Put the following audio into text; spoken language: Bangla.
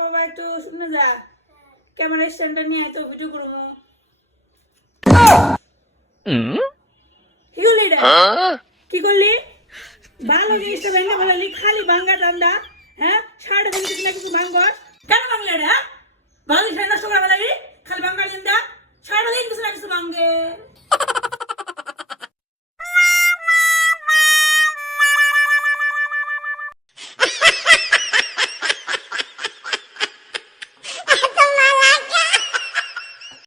বাবা একটু শুনে যা ক্যামেরা স্ট্যান্ডটা নিয়ে আয় তো ভিডিও করবো কি করলি ভালো জিনিসটা ভেঙে ফেলালি খালি ভাঙ্গা টান্ডা হ্যাঁ শার্ট ভেঙে কিছু না কিছু ভাঙ্গর কেন ভাঙলে রে ভালো জিনিস নষ্ট করে ফেলালি খালি ভাঙ্গা